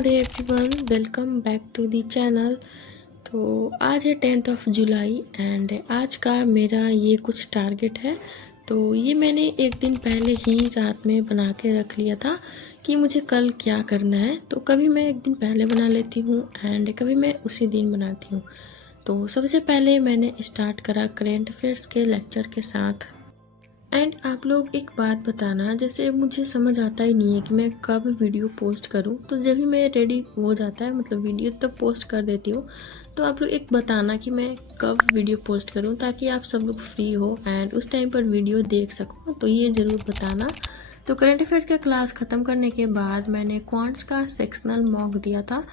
Radhe everyone, welcome back to the channel. तो आज है 10th जुलाई एंड आज का मेरा ये कुछ टारगेट है। तो ये मैंने एक दिन पहले ही रात में बना के रख लिया था कि मुझे कल क्या करना है। तो कभी मैं एक दिन पहले बना लेती हूँ एंड कभी मैं उसी दिन बनाती हूँ। तो सबसे पहले मैंने स्टार्ट करा करेंट अफेयर्स के लेक्चर के साथ। एंड आप लोग एक बात बताना, जैसे मुझे समझ आता ही नहीं है कि मैं कब वीडियो पोस्ट करूं। तो जब भी मैं रेडी हो जाता है, मतलब वीडियो तब पोस्ट कर देती हूँ। तो आप लोग एक बताना कि मैं कब वीडियो पोस्ट करूं, ताकि आप सब लोग फ्री हो एंड उस टाइम पर वीडियो देख सको। तो ये ज़रूर बताना। तो करंट अफेयर्स का क्लास ख़त्म करने के बाद मैंने क्वांट्स का सेक्शनल मॉक दिया था।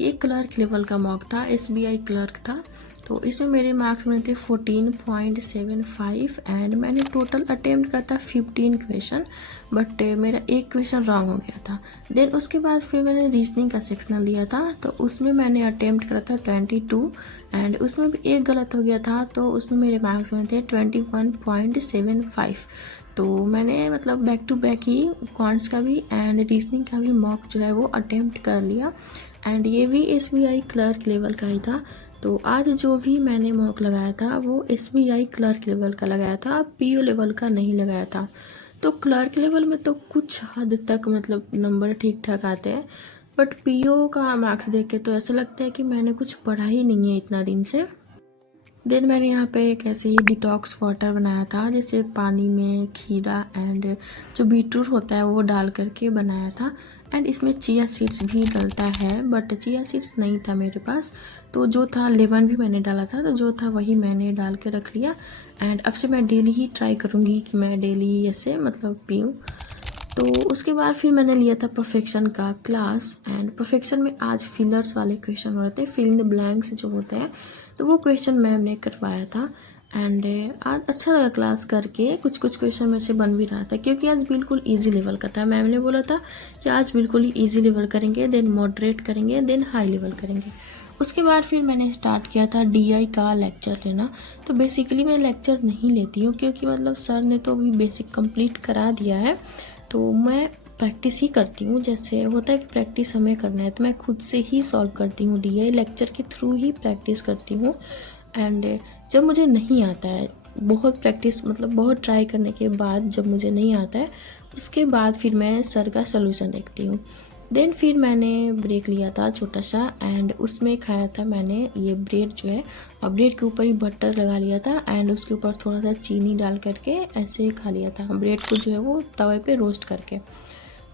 ये क्लर्क लेवल का मॉक था, SBI क्लर्क था। तो इसमें मेरे मार्क्स बने थे 14.75 एंड मैंने टोटल अटेम्प्ट करा था 15 क्वेश्चन, बट मेरा एक क्वेश्चन रॉन्ग हो गया था। देन उसके बाद फिर मैंने रीजनिंग का सेक्शनल दिया था। तो उसमें मैंने अटेम्प्ट करा था 22 एंड उसमें भी एक गलत हो गया था। तो उसमें मेरे मार्क्स बने थे 21.75। तो मैंने मतलब बैक टू बैक ही क्वांट्स का भी एंड रीजनिंग का भी मॉक जो है वो अटेम्प्ट कर लिया। एंड ये भी SBI क्लर्क लेवल का ही था। तो आज जो भी मैंने मॉक लगाया था वो SBI क्लर्क लेवल का लगाया था, PO लेवल का नहीं लगाया था। तो क्लर्क लेवल में तो कुछ हद तक मतलब नंबर ठीक ठाक आते हैं, बट PO का मार्क्स देख के तो ऐसा लगता है कि मैंने कुछ पढ़ा ही नहीं है इतना दिन से। देन मैंने यहाँ पे एक ऐसे ही डिटॉक्स वाटर बनाया था, जैसे पानी में खीरा एंड जो बीटरूट होता है वो डाल करके बनाया था। एंड इसमें चिया सीड्स भी डलता है, बट चिया सीड्स नहीं था मेरे पास। तो जो था लेमन भी मैंने डाला था, तो जो था वही मैंने डाल के रख लिया। एंड अब से मैं डेली ही ट्राई करूँगी कि मैं डेली ऐसे मतलब पीऊँ। तो उसके बाद फिर मैंने लिया था परफेक्शन का क्लास। एंड परफेक्शन में आज फिलर्स वाले क्वेश्चन हो रहे थे, फिल इन द ब्लैंक्स जो होते हैं। तो वो क्वेश्चन मैम ने करवाया था एंड आज अच्छा लगा क्लास करके। कुछ कुछ क्वेश्चन मेरे से बन भी रहा था, क्योंकि आज बिल्कुल इजी लेवल का था। मैम ने बोला था कि आज बिल्कुल ही इजी लेवल करेंगे, देन मॉडरेट करेंगे, देन हाई लेवल करेंगे। उसके बाद फिर मैंने स्टार्ट किया था DI का लेक्चर लेना। तो बेसिकली मैं लेक्चर नहीं लेती हूँ, क्योंकि मतलब सर ने तो अभी बेसिक कंप्लीट करा दिया है। तो मैं प्रैक्टिस ही करती हूँ। जैसे होता है कि प्रैक्टिस हमें करना है, तो मैं खुद से ही सॉल्व करती हूँ, DI लेक्चर के थ्रू ही प्रैक्टिस करती हूँ। एंड जब मुझे नहीं आता है, बहुत प्रैक्टिस मतलब बहुत ट्राई करने के बाद जब मुझे नहीं आता है, उसके बाद फिर मैं सर का सोल्यूशन देखती हूँ। देन फिर मैंने ब्रेक लिया था छोटा सा एंड उसमें खाया था मैंने ये ब्रेड जो है। और ब्रेड के ऊपर ही बटर लगा लिया था एंड उसके ऊपर थोड़ा सा चीनी डाल करके ऐसे ही खा लिया था, ब्रेड को जो है वो तवे पे रोस्ट करके।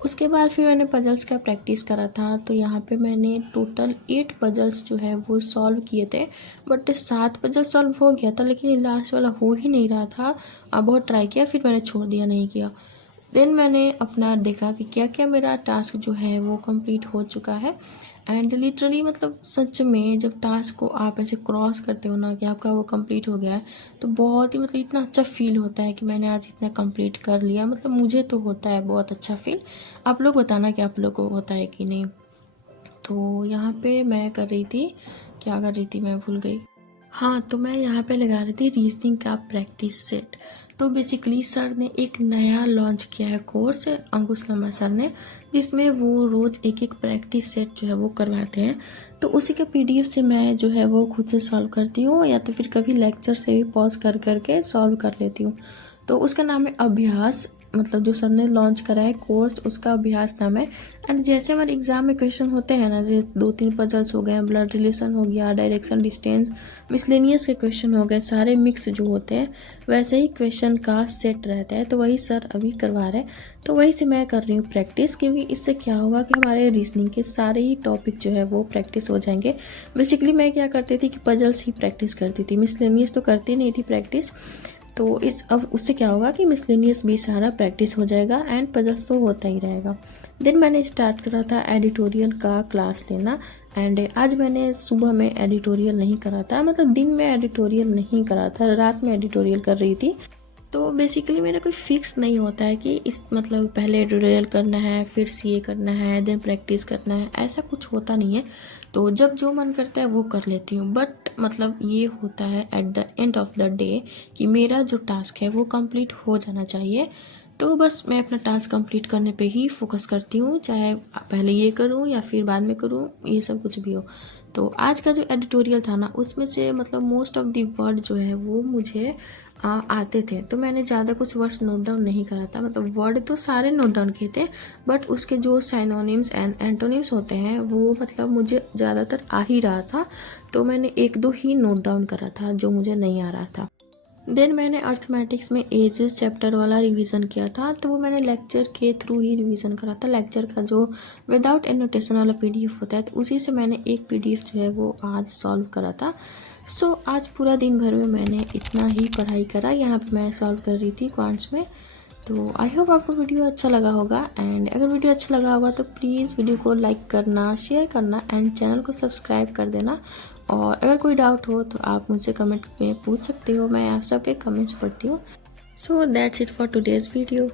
उसके बाद फिर मैंने पजल्स का प्रैक्टिस करा था। तो यहाँ पे मैंने टोटल 8 पजल्स जो है वो सॉल्व किए थे, बट 7 पजल सॉल्व हो गया था, लेकिन लास्ट वाला हो ही नहीं रहा था। अब बहुत ट्राई किया, फिर मैंने छोड़ दिया, नहीं किया। देन मैंने अपना देखा कि क्या क्या मेरा टास्क जो है वो कंप्लीट हो चुका है। एंड लिटरली मतलब सच में जब टास्क को आप ऐसे क्रॉस करते हो ना कि आपका वो कंप्लीट हो गया है, तो बहुत ही मतलब इतना अच्छा फील होता है कि मैंने आज इतना कंप्लीट कर लिया। मतलब मुझे तो होता है बहुत अच्छा फील। आप लोग बताना कि आप लोग को होता है कि नहीं। तो यहाँ पे मैं कर रही थी, क्या कर रही थी मैं भूल गई। हाँ, तो मैं यहाँ पे लगा रही थी रीजनिंग का प्रैक्टिस सेट। तो बेसिकली सर ने एक नया लॉन्च किया है कोर्स, अंकुश लम्बा सर ने, जिसमें वो रोज़ एक एक प्रैक्टिस सेट जो है वो करवाते हैं। तो उसी के PDF से मैं जो है वो खुद से सॉल्व करती हूँ, या तो फिर कभी लेक्चर से भी पॉज कर करके सॉल्व कर लेती हूँ। तो उसका नाम है अभ्यास, मतलब जो सर ने लॉन्च करा है कोर्स उसका अभ्यास नाम है। एंड जैसे हमारे एग्जाम में क्वेश्चन होते हैं ना, जैसे 2-3 पजल्स हो गए, ब्लड रिलेशन हो गया, डायरेक्शन डिस्टेंस, मिसलेनियस के क्वेश्चन हो गए, सारे मिक्स जो होते हैं, वैसे ही क्वेश्चन का सेट रहता है। तो वही सर अभी करवा रहे हैं, तो वही से मैं कर रही हूँ प्रैक्टिस, क्योंकि इससे क्या होगा कि हमारे रीजनिंग के सारे ही टॉपिक जो है वो प्रैक्टिस हो जाएंगे। बेसिकली मैं क्या करती थी कि पजल्स ही प्रैक्टिस करती थी, मिसलेनियस तो करती नहीं थी प्रैक्टिस। तो अब उससे क्या होगा कि मिसलेनियस भी सारा प्रैक्टिस हो जाएगा एंड पजल्स तो होता ही रहेगा। देन मैंने स्टार्ट करा था एडिटोरियल का क्लास लेना। एंड आज मैंने सुबह में एडिटोरियल नहीं करा था, मतलब दिन में एडिटोरियल नहीं करा था, रात में एडिटोरियल कर रही थी। तो बेसिकली मेरा कोई फिक्स नहीं होता है कि इस मतलब पहले एडिटोरियल करना है, फिर CA करना है, देन प्रैक्टिस करना है, ऐसा कुछ होता नहीं है। तो जब जो मन करता है वो कर लेती हूँ। बट मतलब ये होता है at the end of the day कि मेरा जो टास्क है वो कंप्लीट हो जाना चाहिए। तो बस मैं अपना टास्क कंप्लीट करने पे ही फोकस करती हूँ, चाहे पहले ये करूँ या फिर बाद में करूँ, ये सब कुछ भी हो। तो आज का जो एडिटोरियल था ना, उसमें से मतलब मोस्ट ऑफ दी वर्ड जो है वो मुझे आते थे, तो मैंने ज़्यादा कुछ वर्ड्स नोट डाउन नहीं करा था। मतलब वर्ड तो सारे नोट डाउन किए थे, बट उसके जो साइनोनिम्स एंड एंटोनिम्स होते हैं वो मतलब मुझे ज़्यादातर आ ही रहा था, तो मैंने एक दो ही नोट डाउन करा था जो मुझे नहीं आ रहा था। देन मैंने अर्थमेटिक्स में एजेस चैप्टर वाला रिवीजन किया था, तो वो मैंने लेक्चर के थ्रू ही रिवीजन करा था। लेक्चर का जो विदाउट एनोटेशन वाला पीडीएफ होता है, तो उसी से मैंने एक पीडीएफ जो है वो आज सॉल्व करा था। सो आज पूरा दिन भर में मैंने इतना ही पढ़ाई करा। यहाँ पे मैं सॉल्व कर रही थी क्वांट्स में। तो आई होप आपको वीडियो अच्छा लगा होगा, एंड अगर वीडियो अच्छा लगा होगा तो प्लीज़ वीडियो को लाइक करना, शेयर करना एंड चैनल को सब्सक्राइब कर देना। और अगर कोई डाउट हो तो आप मुझसे कमेंट में पूछ सकते हो, मैं आप सबके कमेंट्स पढ़ती हूँ। So that's it for today's video.